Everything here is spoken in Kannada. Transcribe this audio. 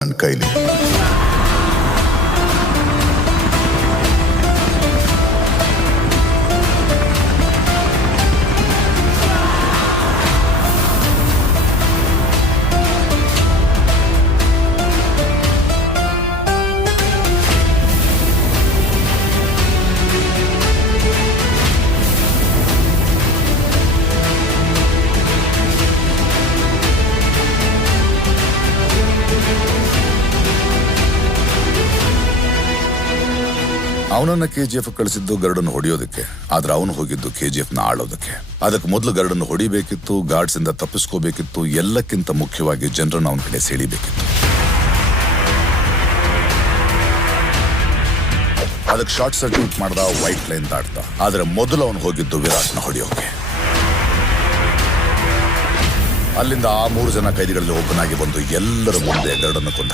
ನನ್ನ ಕೈಲಿ. ಅವನನ್ನ KGF ಕಳಿಸಿದ್ದು ಗರುಡನ್ನು ಹೊಡೆಯೋದಕ್ಕೆ, ಆದ್ರೆ ಅವನು ಹೋಗಿದ್ದು KGF ನ ಆಳೋದಕ್ಕೆ. ಅದಕ್ಕೆ ಮೊದಲು ಗರುಡನ್ನು ಹೊಡಿಬೇಕಿತ್ತು, ಗಾರ್ಡ್ಸ್ ಇಂದ ತಪ್ಪಿಸ್ಕೋಬೇಕಿತ್ತು, ಎಲ್ಲಕ್ಕಿಂತ ಮುಖ್ಯವಾಗಿ ಜನರನ್ನು ಅವನ ಕಡೆ ಸೆಳಿಬೇಕಿತ್ತು. ಅದಕ್ಕೆ ಶಾರ್ಟ್ ಸರ್ಕ್ಯೂಟ್ ಮಾಡ್ದ, ವೈಟ್ ಲೈನ್ ದಾಟ್ದ. ಆದ್ರೆ ಮೊದಲು ಅವನು ಹೋಗಿದ್ದು ವಿರಾಟ್ನ ಹೊಡೆಯೋಕೆ. ಅಲ್ಲಿಂದ ಆ 3 ಜನ ಕೈದಿಗಳಲ್ಲಿ ಒಬ್ಬನಾಗಿ ಬಂದು ಎಲ್ಲರ ಮುಂದೆ ಗರುಡನ್ನು ಕೊಂದ